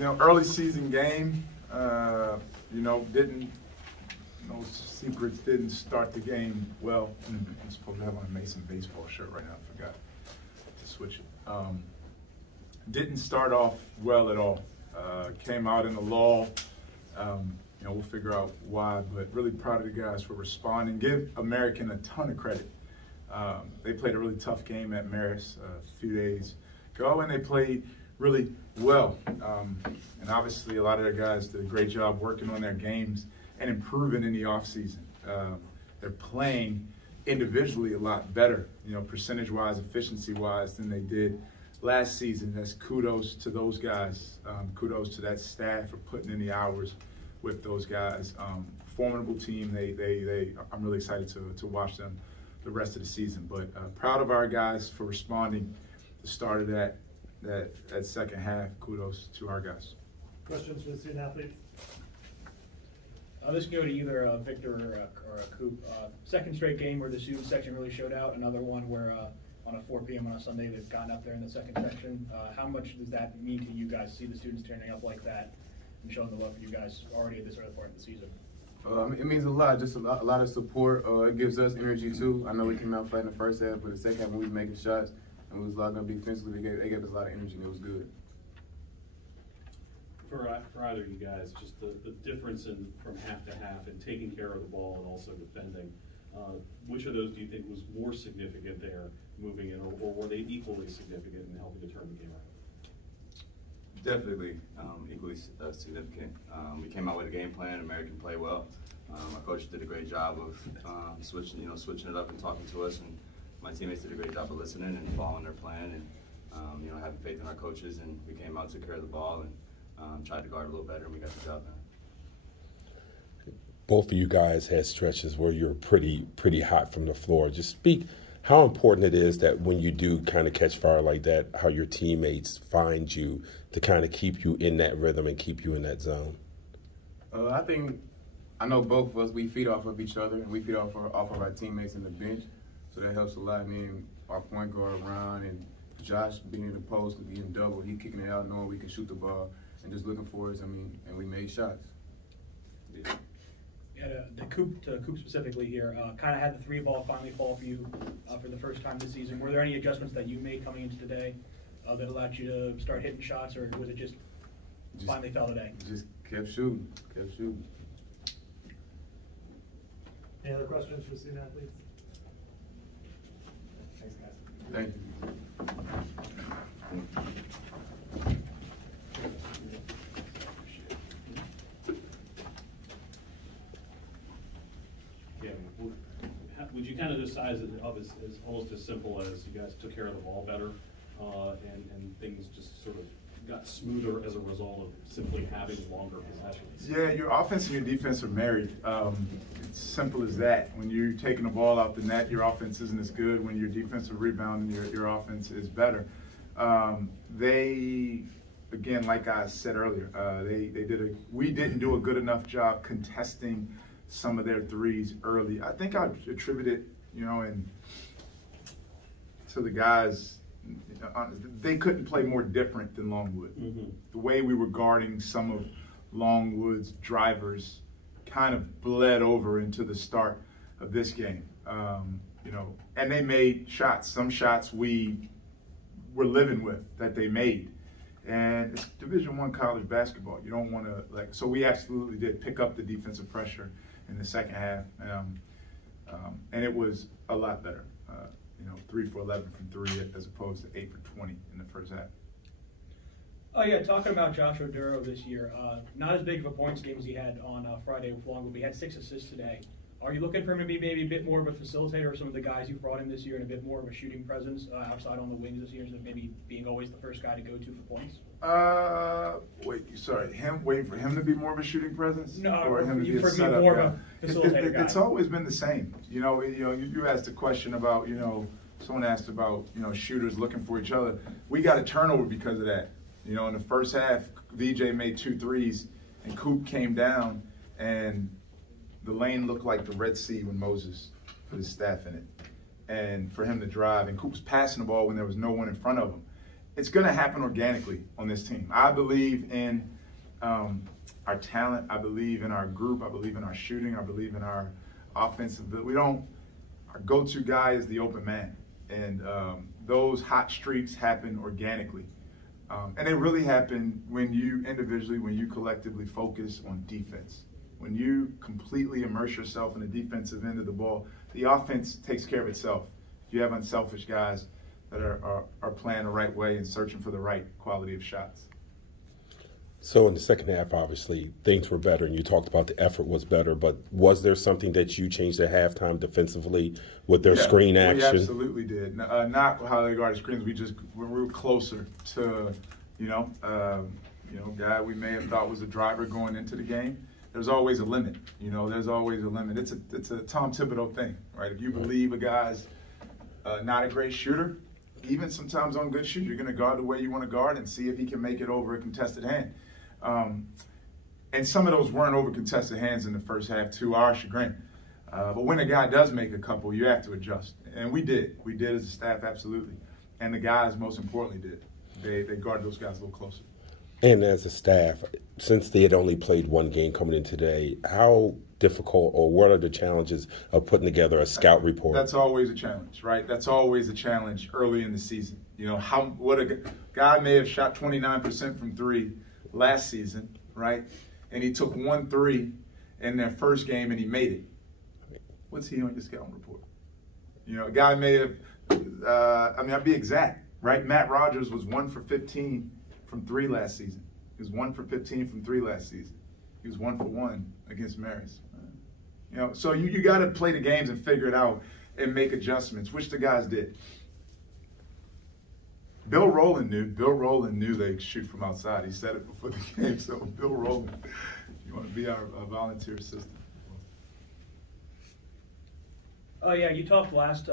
Early season game, no secrets, didn't start the game well. I'm supposed to have on a Mason baseball shirt right now, I forgot to switch it. Didn't start off well at all. Came out in the lull. We'll figure out why, but really proud of the guys for responding. Give American a ton of credit. They played a really tough game at Marist a few days ago, and they played really well. And obviously a lot of their guys did a great job working on their games and improving in the offseason. They're playing individually a lot better, percentage-wise, efficiency-wise than they did last season. That's kudos to those guys. Kudos to that staff for putting in the hours with those guys. Formidable team. I'm really excited to watch them the rest of the season. But proud of our guys for responding to the start of that second half. Kudos to our guys. Questions for the student athletes? This can go to either Victor or Coop. Second straight game where the student section really showed out. Another one where on a 4 p.m. on a Sunday they've gotten up there in the second section. How much does that mean to you guys, see the students turning up like that and showing the love for you guys already at this early part of the season? It means a lot, just a lot of support. It gives us energy too. I know we came out fighting the first half, but the second half when we was making shots and we was locked up defensively, they gave us a lot of energy and it was good. For either of you guys, just the difference from half to half and taking care of the ball and also defending, which of those do you think was more significant there moving in, or were they equally significant in helping to turn the game around? Definitely equally significant. We came out with a game plan. American played well. Our coach did a great job of switching it up and talking to us, and my teammates did a great job of listening and following their plan, and having faith in our coaches. And we came out, took care of the ball, and tried to guard a little better, and we got the job done. Both of you guys had stretches where you're pretty hot from the floor. Just speak how important it is that when you do kind of catch fire like that, how your teammates find you to kind of keep you in that rhythm and keep you in that zone. I know both of us, we feed off of each other, and we feed off of our teammates in the bench, so that helps a lot. Our point guard, Ron, and Josh being in the post and being double, he kicking it out, knowing we can shoot the ball, and just looking for us, and we made shots. Yeah, to Coop specifically here, kind of had the 3-ball finally fall for you for the first time this season. Were there any adjustments that you made coming into today that allowed you to start hitting shots, or was it just finally fell today? Just kept shooting. Any other questions for student athletes? Thanks, guys. Thank you. Yeah, would you kind of decide as almost as simple as you guys took care of the ball better, and things just sort of got smoother as a result of simply having longer possessions? Yeah, your offense and your defense are married. It's simple as that. When you're taking the ball out the net, your offense isn't as good. When your defensive rebounding, your offense is better. Again, like I said earlier, we didn't do a good enough job contesting some of their threes early. I think I attribute it, to the guys. They couldn't play more different than Longwood. Mm-hmm. The way we were guarding some of Longwood's drivers kind of bled over into the start of this game. And they made shots. Some shots we were living with that they made. And it's Division I college basketball. You don't want to, so we absolutely did pick up the defensive pressure in the second half. And it was a lot better. 3 for 11 from 3 as opposed to 8 for 20 in the first half. Oh yeah, talking about Joshua Duro this year, not as big of a points game as he had on Friday with Longwood, but he had 6 assists today. Are you looking for him to be maybe a bit more of a facilitator of some of the guys you've brought in this year and a bit more of a shooting presence outside on the wings this year, instead of maybe being always the first guy to go to for points? Waiting for him to be more of a shooting presence? No, or him to be a setup more guy? of a facilitator guy. It's always been the same. You asked a question about, someone asked about, shooters looking for each other. We got a turnover because of that. In the first half, VJ made 2 threes, and Coop came down, and the lane looked like the Red Sea when Moses put his staff in it. And for him to drive, and Coop was passing the ball when there was no one in front of him. it's going to happen organically on this team. I believe in our talent. I believe in our group. I believe in our shooting. I believe in our offensive. Our go-to guy is the open man. And those hot streaks happen organically. And they really happen when you individually, when you collectively focus on defense. When you completely immerse yourself in the defensive end of the ball, the offense takes care of itself. If you have unselfish guys that are playing the right way and searching for the right quality of shots. So in the second half, obviously, things were better, and you talked about the effort was better, but was there something that you changed at halftime defensively with their screen action? We absolutely did. Not how they guarded screens. We were closer to, guy we may have thought was a driver going into the game. There's always a limit. There's always a limit. It's a Tom Thibodeau thing, right? If you believe a guy's not a great shooter, even sometimes on good shoot, you're going to guard the way you want to guard and see if he can make it over a contested hand. And some of those weren't over contested hands in the first half, to our chagrin. But when a guy does make a couple, you have to adjust. And we did. We did as a staff, absolutely. And the guys, most importantly, did. They guarded those guys a little closer. And as a staff, since they had only played one game coming in today, how difficult or what are the challenges of putting together a scout report? That's always a challenge, right? That's always a challenge early in the season. What a guy may have shot 29% from three last season, right? And he took 1 3 in their first game and he made it. What's he on your scouting report? A guy may have, I'll be exact, right? Matt Rogers was 1 for 15 from 3 last season. He was 1 for 15 from 3 last season. He was 1 for 1 against Marist. So you got to play the games and figure it out and make adjustments, which the guys did. Bill Rowland knew they could shoot from outside. He said it before the game. So Bill Rowland, you want to be our volunteer assistant? Oh yeah, you talked last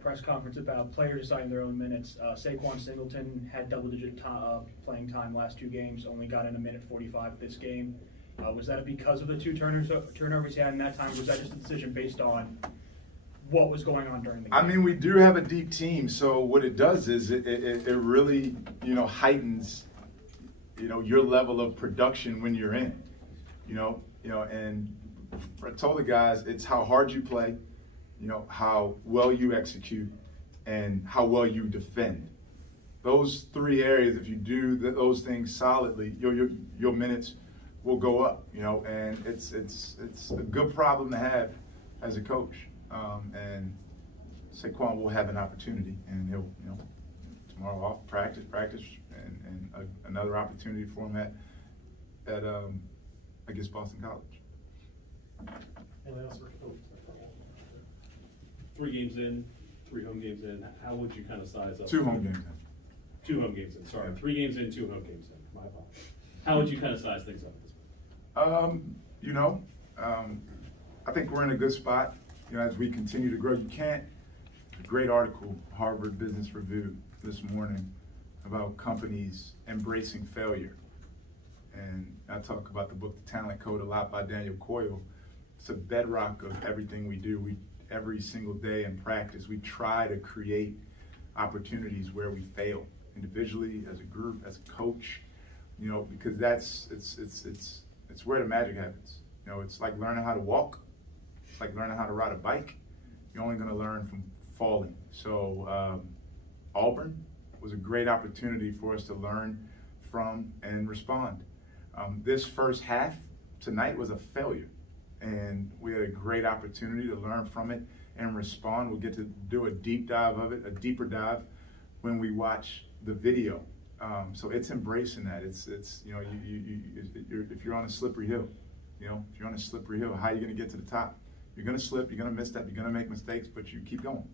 press conference about players deciding their own minutes. Saquon Singleton had double-digit playing time last 2 games, only got in 1:45 this game. Was that because of the 2 turnovers he had in that time? Or was that just a decision based on what was going on during the game? We do have a deep team, so what it does is it really heightens your level of production when you're in. And I told the guys it's how hard you play, how well you execute, and how well you defend. Those 3 areas, if you do those things solidly, your minutes will go up. And it's a good problem to have as a coach. And Saquon will have an opportunity, and he'll, tomorrow off practice, and another opportunity for him at against Boston College. Anyone else? 3 games in, 3 home games in. How would you kind of size up? 2 home games in. 2 home games in. Sorry, 3 games in, 2 home games in. My apologies. How would you kind of size things up at this point? I think we're in a good spot. As we continue to grow, great article, Harvard Business Review this morning about companies embracing failure. And I talk about the book, The Talent Code, a lot by Daniel Coyle. It's a bedrock of everything we do. Every single day in practice, we try to create opportunities where we fail, individually, as a group, as a coach, because it's where the magic happens. It's like learning how to walk. It's like learning how to ride a bike. You're only going to learn from falling. So Auburn was a great opportunity for us to learn from and respond. This first half tonight was a failure, and we had a great opportunity to learn from it and respond. We'll get to do a deep dive of it, a deeper dive, when we watch the video. So it's embracing that. It's if you're on a slippery hill, if you're on a slippery hill, how are you going to get to the top? You're going to slip, you're going to miss that, you're going to make mistakes, but you keep going.